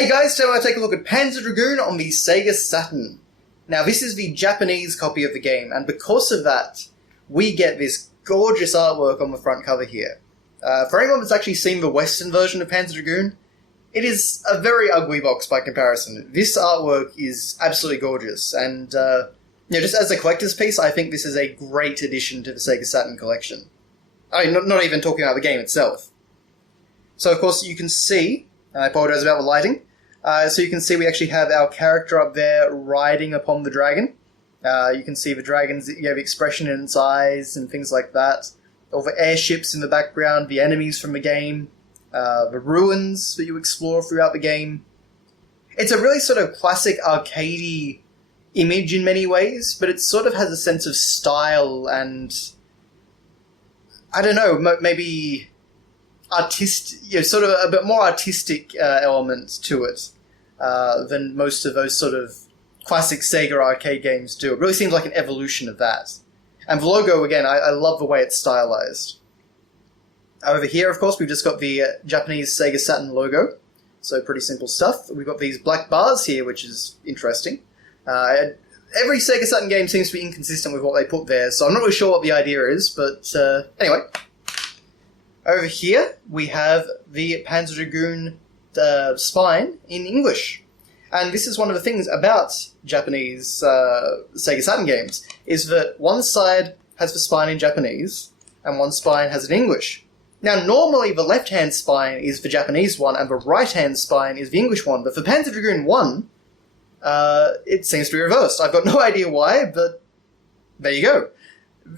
Hey guys, today I want to take a look at Panzer Dragoon on the Sega Saturn. Now this is the Japanese copy of the game, and because of that, we get this gorgeous artwork on the front cover here. For anyone that's actually seen the Western version of Panzer Dragoon, it is a very ugly box by comparison. This artwork is absolutely gorgeous, and just as a collector's piece, I think this is a great addition to the Sega Saturn collection. I mean, not even talking about the game itself. So of course you can see, and I apologize about the lighting, so you can see we actually have our character up there riding upon the dragon. You can see the dragon's the expression in its eyes and things like that. All the airships in the background, the enemies from the game, the ruins that you explore throughout the game. It's a really sort of classic arcadey image in many ways, but it sort of has a sense of style and, I don't know, maybe sort of a bit more artistic element to it than most of those sort of classic Sega arcade games do. It really seems like an evolution of that. And the logo, again, I love the way it's stylized. Over here, of course, we've just got the Japanese Sega Saturn logo. So pretty simple stuff. We've got these black bars here, which is interesting. Every Sega Saturn game seems to be inconsistent with what they put there, so I'm not really sure what the idea is, but anyway. Over here, we have the Panzer Dragoon spine in English. And this is one of the things about Japanese Sega Saturn games, is that one side has the spine in Japanese, and one spine has it in English. Now, normally the left-hand spine is the Japanese one, and the right-hand spine is the English one, but for Panzer Dragoon 1, it seems to be reversed. I've got no idea why, but there you go.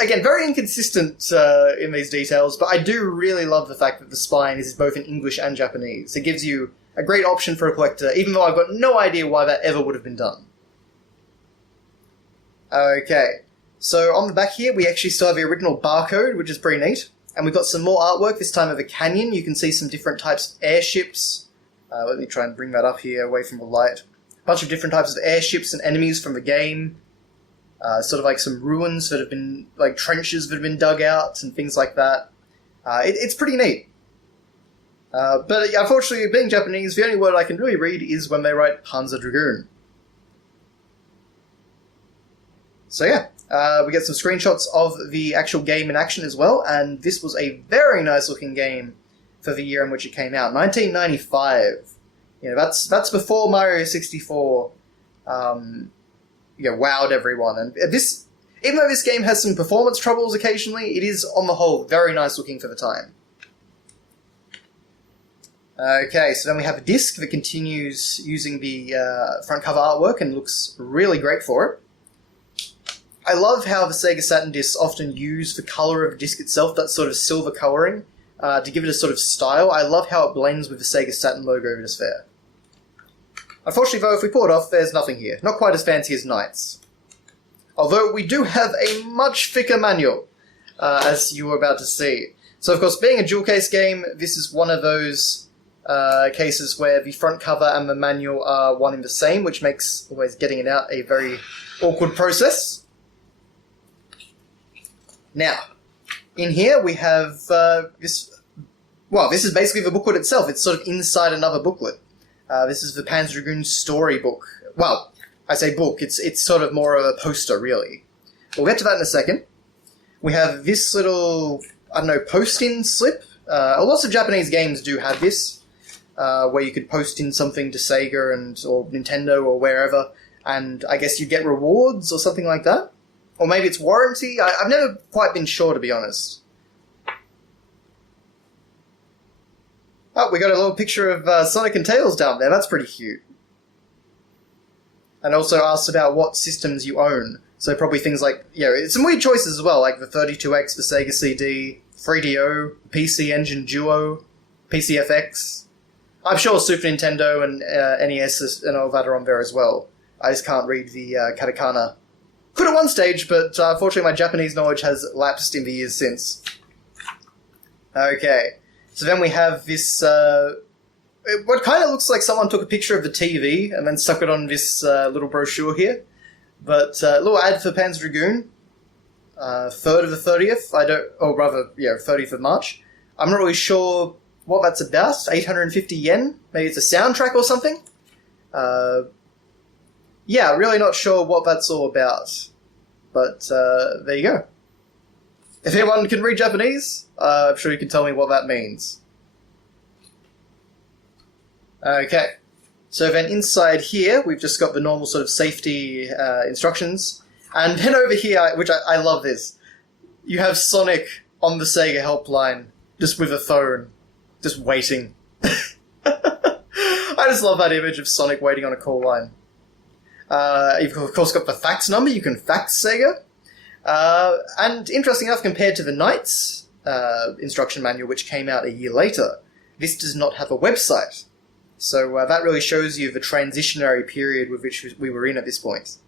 Again, very inconsistent in these details, but I do really love the fact that the spine is both in English and Japanese. It gives you a great option for a collector, even though I've got no idea why that ever would have been done. Okay, so on the back here, we actually still have the original barcode, which is pretty neat. And we've got some more artwork, this time of a canyon. You can see some different types of airships. Let me try and bring that up here, away from the light. A bunch of different types of airships and enemies from the game. Sort of like some ruins that have been, like trenches that have been dug out and things like that. It's pretty neat. But unfortunately, being Japanese, the only word I can really read is when they write Panzer Dragoon. So yeah, we get some screenshots of the actual game in action as well, and this was a very nice looking game for the year in which it came out, 1995. That's before Mario 64 wowed everyone. And this, even though this game has some performance troubles occasionally, it is, on the whole, very nice looking for the time. Okay, so then we have a disc that continues using the front cover artwork and looks really great for it. I love how the Sega Saturn discs often use the colour of the disc itself, that sort of silver colouring, to give it a sort of style. I love how it blends with the Sega Saturn logo just there. Unfortunately, though, if we pull it off, there's nothing here. Not quite as fancy as Knights. Although we do have a much thicker manual, as you were about to see. So, of course, being a dual-case game, this is one of those cases where the front cover and the manual are one and the same, which makes always getting it out a very awkward process. Now, in here we have this... Well, this is basically the booklet itself. It's sort of inside another booklet. This is the Panzer Dragoon storybook. Well, I say book, it's sort of more of a poster, really. We'll get to that in a second. We have this little, I don't know, post-in slip. Lots of Japanese games do have this, where you could post in something to Sega or Nintendo or wherever, and I guess you get rewards or something like that. Or maybe it's warranty. I've never quite been sure, to be honest. Oh, we got a little picture of Sonic and Tails down there. That's pretty cute. And also asked about what systems you own. So probably things like, some weird choices as well, like the 32X, the Sega CD, 3DO, PC Engine Duo, PCFX. I'm sure Super Nintendo and NES and all that are on there as well. I just can't read the katakana. Could at one stage, but unfortunately my Japanese knowledge has lapsed in the years since. Okay. So then we have this, what kind of looks like someone took a picture of the TV and then stuck it on this little brochure here. But a little ad for Panzer Dragoon, 3rd of the 30th, 30th of March. I'm not really sure what that's about. 850 yen. Maybe it's a soundtrack or something. Yeah, really not sure what that's all about. But there you go. If anyone can read Japanese, I'm sure you can tell me what that means. Okay. So then inside here, we've just got the normal sort of safety instructions. And then over here, which I love this, you have Sonic on the Sega helpline, just with a phone, just waiting. I just love that image of Sonic waiting on a call line. You've of course got the fax number, you can fax Sega. And interesting enough, compared to the Knights instruction manual, which came out a year later, this does not have a website. So that really shows you the transitionary period with which we were in at this point.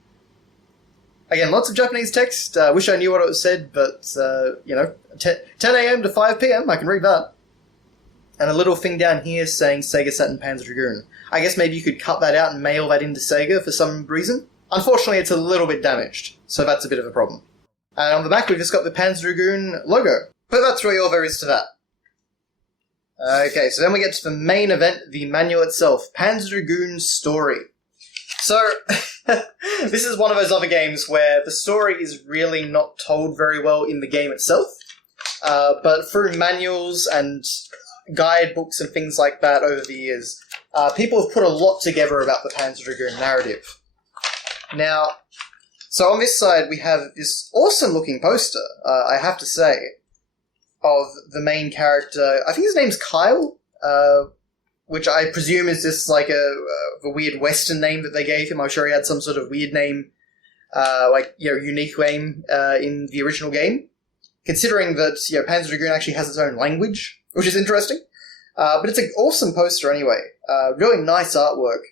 Again, lots of Japanese text. Wish I knew what it said, but, 10 a.m. to 5 p.m, I can read that. And a little thing down here saying Sega Saturn Panzer Dragoon. I guess maybe you could cut that out and mail that into Sega for some reason. Unfortunately, it's a little bit damaged, so that's a bit of a problem. And on the back, we've just got the Panzer Dragoon logo. But that's really all there is to that. Okay, so then we get to the main event, the manual itself, Panzer Dragoon Story. So, this is one of those other games where the story is really not told very well in the game itself, but through manuals and guidebooks and things like that over the years, people have put a lot together about the Panzer Dragoon narrative. Now, so on this side we have this awesome-looking poster, I have to say, of the main character. I think his name's Kyle, which I presume is just like a weird Western name that they gave him. I'm sure he had some sort of weird name, unique name in the original game. Considering that, Panzer Dragoon actually has its own language, which is interesting. But it's an awesome poster anyway. Really nice artwork.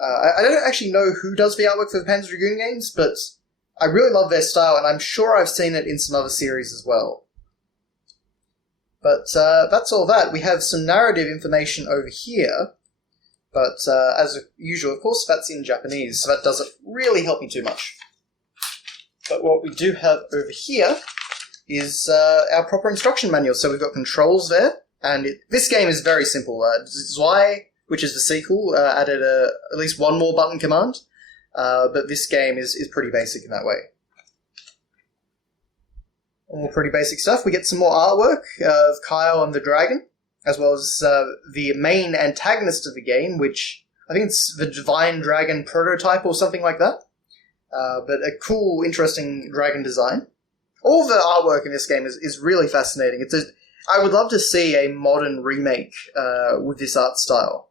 I don't actually know who does the artwork for the Panzer Dragoon games, but I really love their style, and I'm sure I've seen it in some other series as well. But that's all that. We have some narrative information over here, but as usual, of course, that's in Japanese, so that doesn't really help me too much. But what we do have over here is our proper instruction manual. So we've got controls there, and this game is very simple. Zwei, which is the sequel, added at least one more button command, but this game is pretty basic in that way. All pretty basic stuff. We get some more artwork of Kyle and the dragon, as well as the main antagonist of the game, which I think it's the Divine Dragon prototype or something like that. But a cool, interesting dragon design. All the artwork in this game is really fascinating. I would love to see a modern remake with this art style.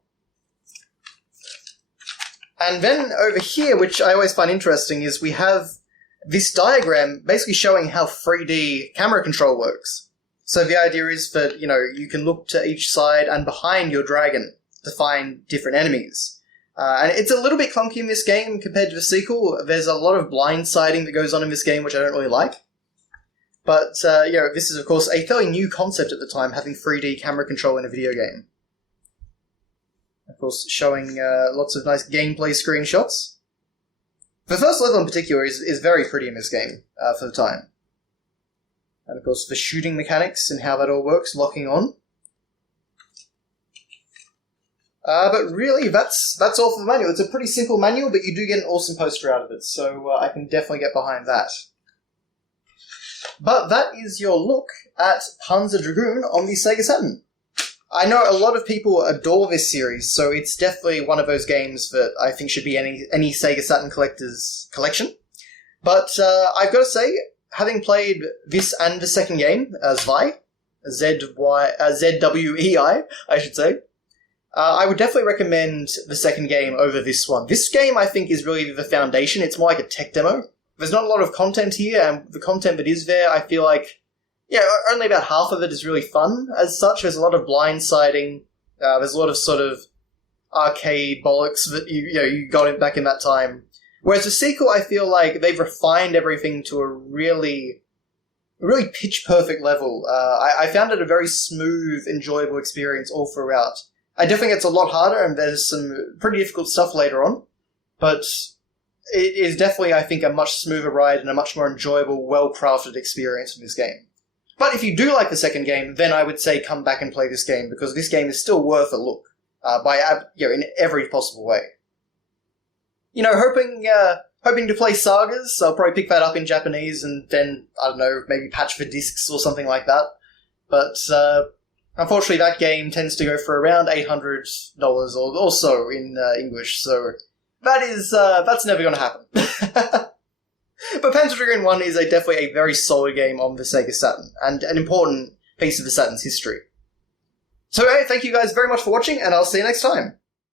And then over here, which I always find interesting, is we have this diagram basically showing how 3D camera control works. So the idea is that, you can look to each side and behind your dragon to find different enemies. And it's a little bit clunky in this game compared to the sequel. There's a lot of blindsiding that goes on in this game, which I don't really like. But, this is, of course, a fairly new concept at the time, having 3D camera control in a video game. Of course, showing lots of nice gameplay screenshots. The first level in particular is very pretty in this game, for the time. And of course, the shooting mechanics and how that all works, locking on. But really, that's all for the manual. It's a pretty simple manual, but you do get an awesome poster out of it, so I can definitely get behind that. But that is your look at Panzer Dragoon on the Sega Saturn. I know a lot of people adore this series, so it's definitely one of those games that I think should be any Sega Saturn collector's collection. But I've got to say, having played this and the second game, Zwei, ZWEI, I should say, I would definitely recommend the second game over this one. This game, I think, is really the foundation. It's more like a tech demo. There's not a lot of content here, and the content that is there, I feel like, only about half of it is really fun as such. There's a lot of blindsiding. There's a lot of sort of arcade bollocks that you got back in that time. Whereas the sequel, I feel like they've refined everything to a really pitch-perfect level. I found it a very smooth, enjoyable experience all throughout. I definitely think it's a lot harder, and there's some pretty difficult stuff later on, but it is definitely, I think, a much smoother ride and a much more enjoyable, well-crafted experience from this game. But if you do like the second game, then I would say come back and play this game, because this game is still worth a look, in every possible way. Hoping to play Sagas, I'll probably pick that up in Japanese and then, I don't know, maybe patch for discs or something like that. But, unfortunately that game tends to go for around $800 or so in English, so that's never gonna happen. But Panzer Dragoon 1 is definitely a very solid game on the Sega Saturn, and an important piece of the Saturn's history. So thank you guys very much for watching, and I'll see you next time.